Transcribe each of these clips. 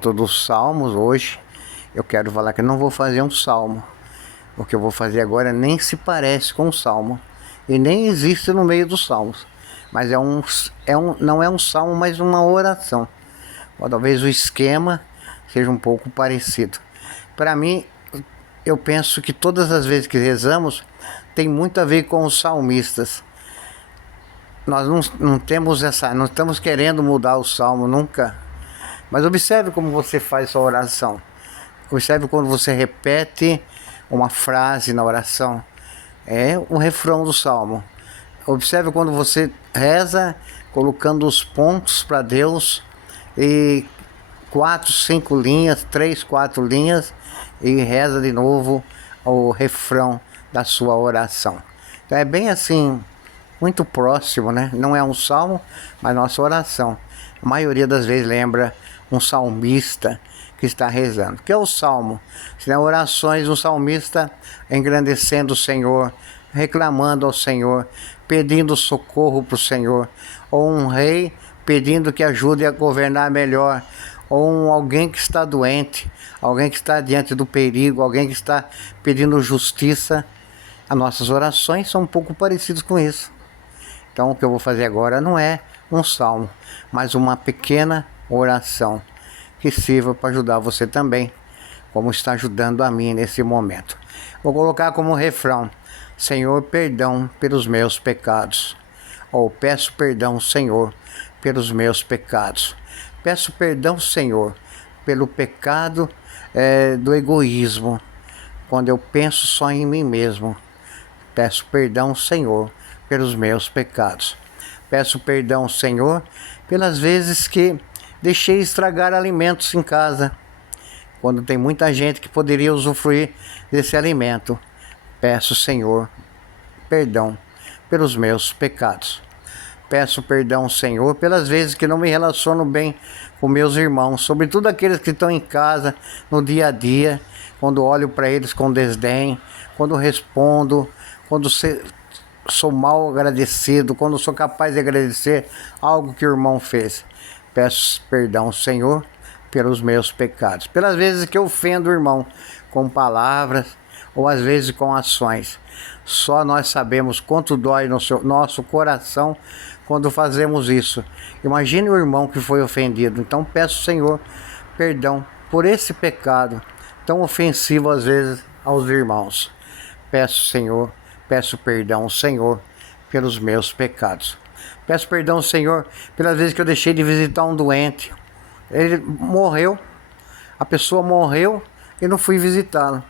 momento dos salmos hoje. Eu quero falar que eu não vou fazer um salmo. O que eu vou fazer agora nem se parece com um salmo. E nem existe no meio dos salmos. Mas não é um salmo, mas uma oração. Ou talvez o esquema seja um pouco parecido. Para mim, eu penso que todas as vezes que rezamos tem muito a ver com os salmistas. Nós não temos não estamos querendo mudar o salmo nunca. Mas observe como você faz sua oração. Observe quando você repete uma frase na oração. É um refrão do salmo. Observe quando você reza colocando os pontos para Deus e 4, 5 linhas, 3, 4 linhas e reza de novo o refrão da sua oração. Então é bem assim, muito próximo, né? Não é um salmo, mas nossa oração. A maioria das vezes lembra um salmista que está rezando. O que é o salmo? São orações do salmista engrandecendo o Senhor, reclamando ao Senhor, pedindo socorro para o Senhor, ou um rei pedindo que ajude a governar melhor, ou alguém que está doente, alguém que está diante do perigo, alguém que está pedindo justiça. As nossas orações são um pouco parecidas com isso. Então o que eu vou fazer agora não é um salmo, mas uma pequena oração que sirva para ajudar você também, como está ajudando a mim nesse momento. Vou colocar como refrão: Senhor, perdão pelos meus pecados. Ou peço perdão, Senhor, pelos meus pecados. Peço perdão, Senhor, pelo pecado do egoísmo, quando eu penso só em mim mesmo. Peço perdão, Senhor, pelos meus pecados. Peço perdão, Senhor, pelas vezes que deixei estragar alimentos em casa, quando tem muita gente que poderia usufruir desse alimento. Peço, Senhor, perdão pelos meus pecados. Peço perdão, Senhor, pelas vezes que não me relaciono bem com meus irmãos, sobretudo aqueles que estão em casa, no dia a dia, quando olho para eles com desdém, quando respondo, quando sou mal agradecido, quando sou capaz de agradecer algo que o irmão fez. Peço perdão, Senhor, pelos meus pecados. Pelas vezes que eu ofendo o irmão com palavras ou às vezes com ações. Só nós sabemos quanto dói no nosso coração quando fazemos isso. Imagine o irmão que foi ofendido. Então peço, Senhor, perdão por esse pecado tão ofensivo às vezes aos irmãos. Peço, Senhor, peço perdão, Senhor, pelos meus pecados. Peço perdão, Senhor, pelas vezes que eu deixei de visitar um doente. Ele morreu, a pessoa morreu e não fui visitá-lo.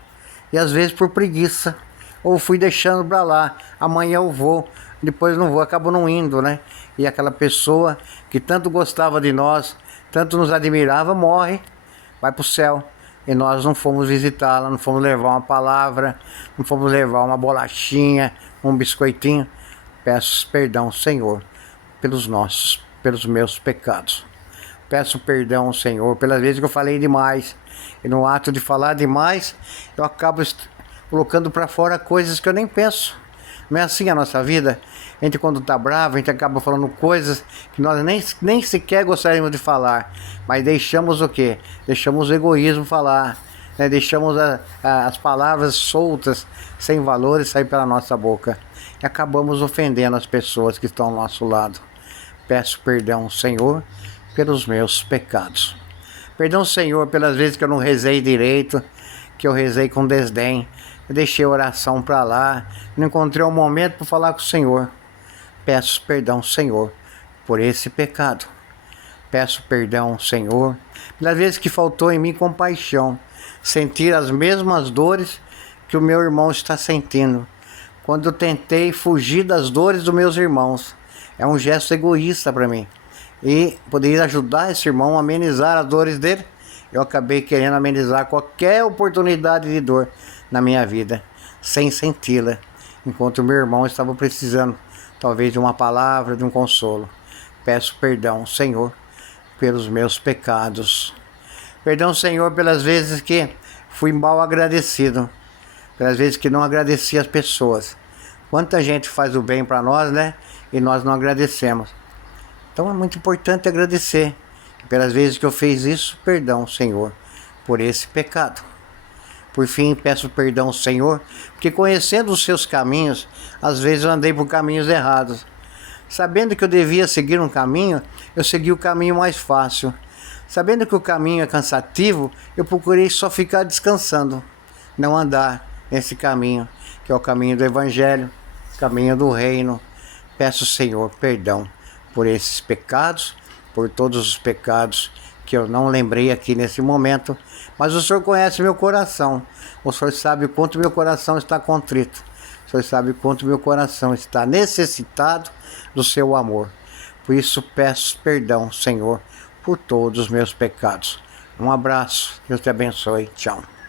E às vezes por preguiça, ou fui deixando para lá, amanhã eu vou, depois não vou, acabo não indo, né? E aquela pessoa que tanto gostava de nós, tanto nos admirava, morre, vai para o céu. E nós não fomos visitá-la, não fomos levar uma palavra, não fomos levar uma bolachinha, um biscoitinho. Peço perdão, Senhor, pelos meus pecados. Peço perdão, Senhor, pelas vezes que eu falei demais. E no ato de falar demais, eu acabo colocando para fora coisas que eu nem penso. Não é assim a nossa vida? A gente, quando está bravo, a gente acaba falando coisas que nós nem sequer gostaríamos de falar. Mas deixamos o quê? Deixamos o egoísmo falar, né? Deixamos as palavras soltas, sem valores, sair pela nossa boca. E acabamos ofendendo as pessoas que estão ao nosso lado. Peço perdão, Senhor, pelos meus pecados. Perdão, Senhor, pelas vezes que eu não rezei direito, que eu rezei com desdém. Eu deixei a oração para lá, não encontrei um momento para falar com o Senhor. Peço perdão, Senhor, por esse pecado. Peço perdão, Senhor, pelas vezes que faltou em mim compaixão, sentir as mesmas dores que o meu irmão está sentindo. Quando eu tentei fugir das dores dos meus irmãos, é um gesto egoísta para mim. E poderia ajudar esse irmão a amenizar as dores dele. Eu acabei querendo amenizar qualquer oportunidade de dor na minha vida, sem senti-la, enquanto o meu irmão estava precisando, talvez, de uma palavra, de um consolo. Peço perdão, Senhor, pelos meus pecados. Perdão, Senhor, pelas vezes que fui mal agradecido, pelas vezes que não agradeci as pessoas. Quanta gente faz o bem para nós, né? E nós não agradecemos. Então é muito importante agradecer. Pelas vezes que eu fiz isso, perdão, Senhor, por esse pecado. Por fim, peço perdão, Senhor, porque conhecendo os seus caminhos, às vezes eu andei por caminhos errados. Sabendo que eu devia seguir um caminho, eu segui o caminho mais fácil. Sabendo que o caminho é cansativo, eu procurei só ficar descansando, não andar nesse caminho, que é o caminho do Evangelho, caminho do reino. Peço, Senhor, perdão por esses pecados, por todos os pecados que eu não lembrei aqui nesse momento, mas o Senhor conhece meu coração, o Senhor sabe o quanto meu coração está contrito, o Senhor sabe o quanto meu coração está necessitado do seu amor. Por isso peço perdão, Senhor, por todos os meus pecados. Um abraço, Deus te abençoe, tchau.